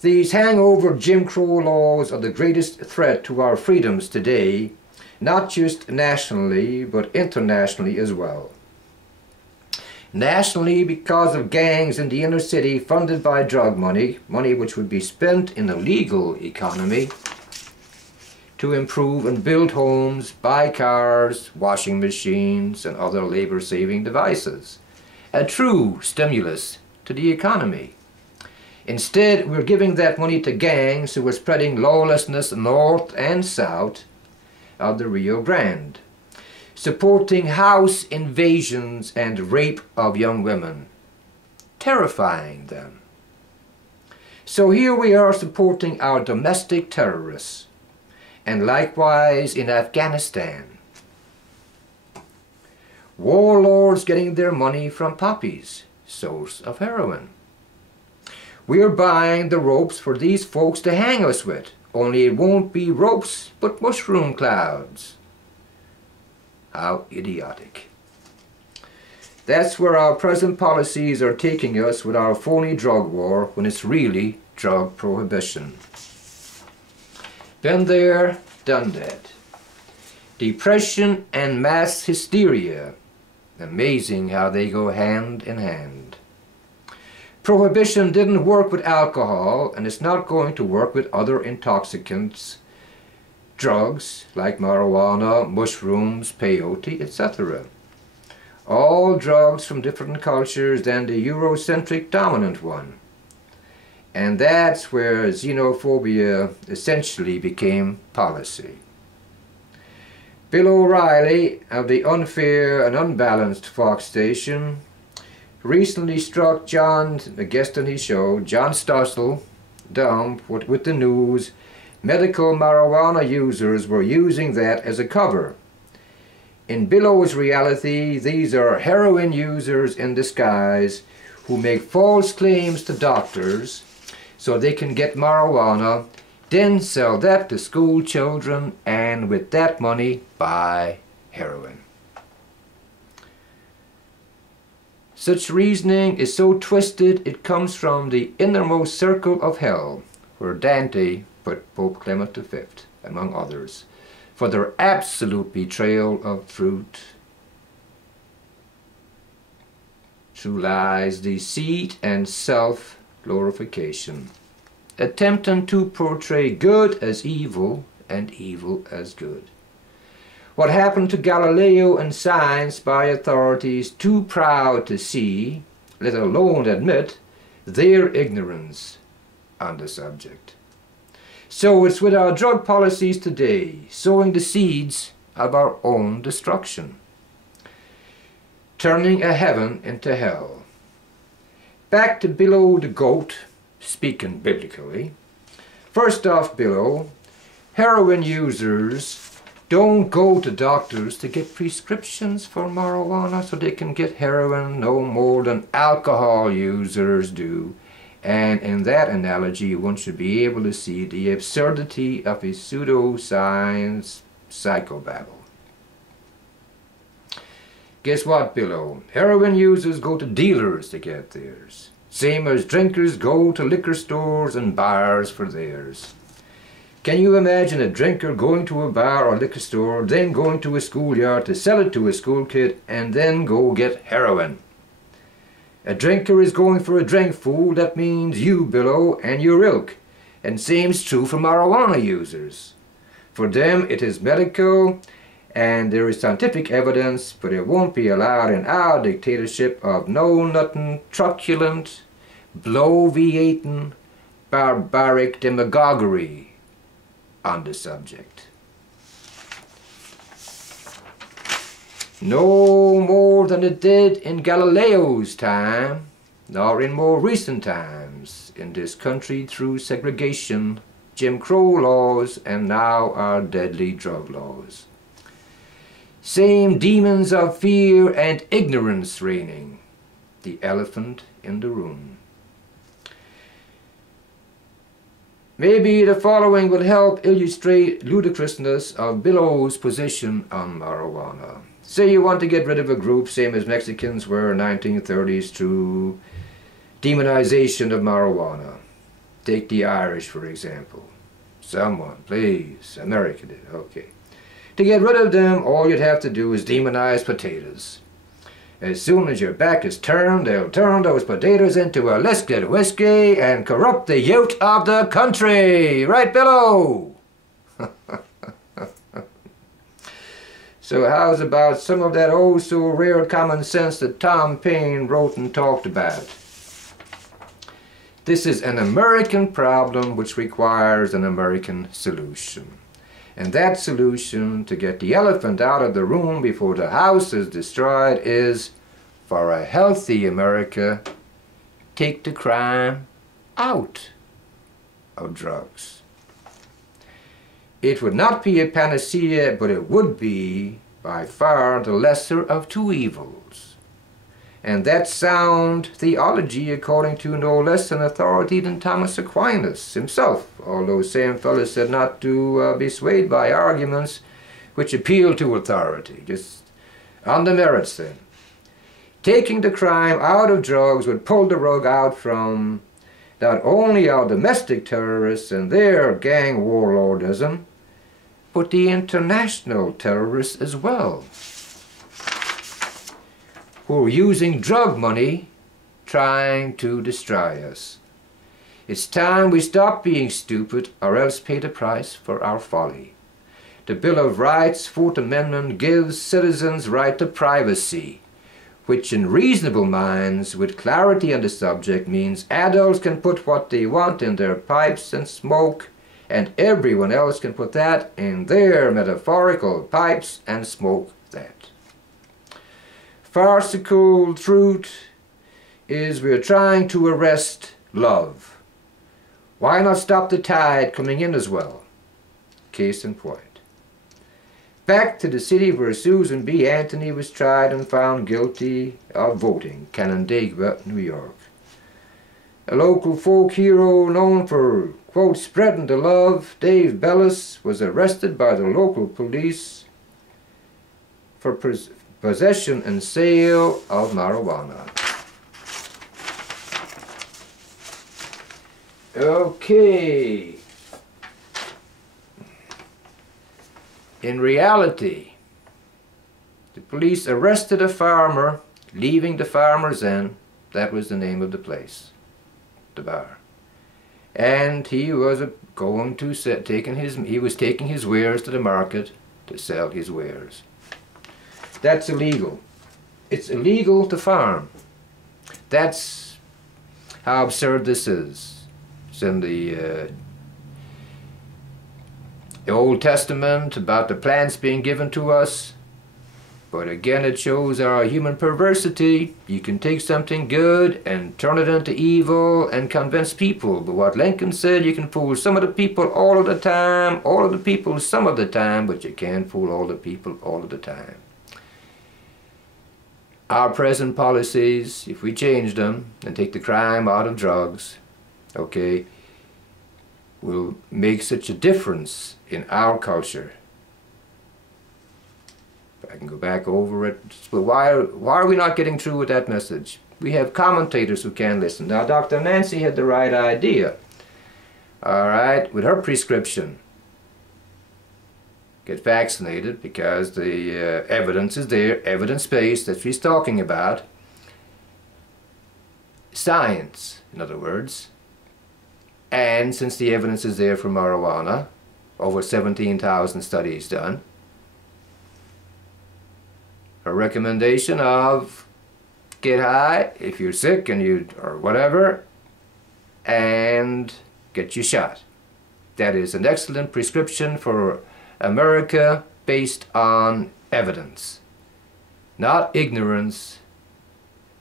These hangover Jim Crow laws are the greatest threat to our freedoms today, not just nationally, but internationally as well. Nationally, because of gangs in the inner city funded by drug money, money which would be spent in the legal economy to improve and build homes, buy cars, washing machines, and other labor-saving devices. A true stimulus to the economy. Instead, we're giving that money to gangs who are spreading lawlessness north and south of the Rio Grande, supporting house invasions and rape of young women, terrifying them. So here we are supporting our domestic terrorists, and likewise in Afghanistan. Warlords getting their money from poppies, source of heroin. We're buying the ropes for these folks to hang us with, only it won't be ropes but mushroom clouds. How idiotic. That's where our present policies are taking us with our phony drug war when it's really drug prohibition. Been there, done that. Depression and mass hysteria. Amazing how they go hand in hand. Prohibition didn't work with alcohol, and it's not going to work with other intoxicants, drugs like marijuana, mushrooms, peyote, etc. All drugs from different cultures than the Eurocentric dominant one. And that's where xenophobia essentially became policy. Bill O'Reilly of the Unfair and Unbalanced Fox station recently struck a guest on his show, John Stossel, dumb with the news medical marijuana users were using that as a cover. In Billow's reality, these are heroin users in disguise who make false claims to doctors so they can get marijuana, then sell that to school children, and with that money buy heroin. Such reasoning is so twisted it comes from the innermost circle of hell, where Dante put Pope Clement V, among others, for their absolute betrayal of truth. Through lies, deceit, and self-glorification, attempting to portray good as evil and evil as good. What happened to Galileo and science by authorities too proud to see, let alone admit, their ignorance on the subject. So it's with our drug policies today, sowing the seeds of our own destruction, turning a heaven into hell. Back to Billow the goat, speaking biblically. First off, Billow, heroin users don't go to doctors to get prescriptions for marijuana so they can get heroin no more than alcohol users do. And in that analogy, one should be able to see the absurdity of a pseudoscience psychobabble. Guess what, Billow? Heroin users go to dealers to get theirs, same as drinkers go to liquor stores and bars for theirs. Can you imagine a drinker going to a bar or liquor store, then going to a schoolyard to sell it to a school kid, and then go get heroin? A drinker is going for a drink, fool. That means you, Billow, and your ilk. And same's true for marijuana users. For them it is medical, and there is scientific evidence, but it won't be allowed in our dictatorship of know-nothing, truculent, bloviating, barbaric demagoguery on the subject. No more than it did in Galileo's time, nor in more recent times in this country through segregation, Jim Crow laws, and now our deadly drug laws. Same demons of fear and ignorance reigning, the elephant in the room. Maybe the following will help illustrate ludicrousness of Billow's position on marijuana. Say you want to get rid of a group, same as Mexicans were in 1930s through demonization of marijuana. Take the Irish, for example. Someone, please. America did, okay. To get rid of them, all you'd have to do is demonize potatoes. As soon as your back is turned, they'll turn those potatoes into a listed whiskey and corrupt the youth of the country. Right below? So how's about some of that oh so rare common sense that Tom Paine wrote and talked about? This is an American problem which requires an American solution. And that solution to get the elephant out of the room before the house is destroyed is, for a healthy America, take the crime out of drugs. It would not be a panacea, but it would be by far the lesser of two evils. And that's sound theology according to no less an authority than Thomas Aquinas himself, although same fellow said not to be swayed by arguments which appeal to authority, just on the merits then. Taking the crime out of drugs would pull the rug out from not only our domestic terrorists and their gang warlordism, but the international terrorists as well, who are using drug money trying to destroy us. It's time we stop being stupid or else pay the price for our folly. The Bill of Rights, Fourth Amendment, gives citizens right to privacy, which in reasonable minds with clarity on the subject means adults can put what they want in their pipes and smoke, and everyone else can put that in their metaphorical pipes and smoke that. Farcical truth is we're trying to arrest love. Why not stop the tide coming in as well? Case in point. Back to the city where Susan B. Anthony was tried and found guilty of voting, Canandaigua, New York. A local folk hero known for, quote, spreading the love, Dave Bellis, was arrested by the local police for possession and sale of marijuana. Okay. In reality, the police arrested a farmer, leaving the farmer's inn. That was the name of the place, the bar. And he was taking his wares to the market to sell his wares. That's illegal. It's illegal to farm. That's how absurd this is. It's in the Old Testament about the plants being given to us. But again, it shows our human perversity. You can take something good and turn it into evil and convince people. But what Lincoln said, you can fool some of the people all of the time, all of the people some of the time, but you can't fool all the people all of the time. Our present policies, if we change them and take the crime out of drugs, okay, will make such a difference in our culture. I can go back over it. But why are we not getting through with that message? We have commentators who can listen. Now, Dr. Nancy had the right idea. All right, with her prescription. Get vaccinated because the evidence is there, evidence-based that she's talking about. Science, in other words. And since the evidence is there for marijuana, over 17,000 studies done, a recommendation of get high if you're sick and or whatever, and get you shot. That is an excellent prescription for America based on evidence, not ignorance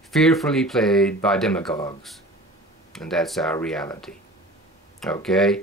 fearfully played by demagogues. And that's our reality. Okay?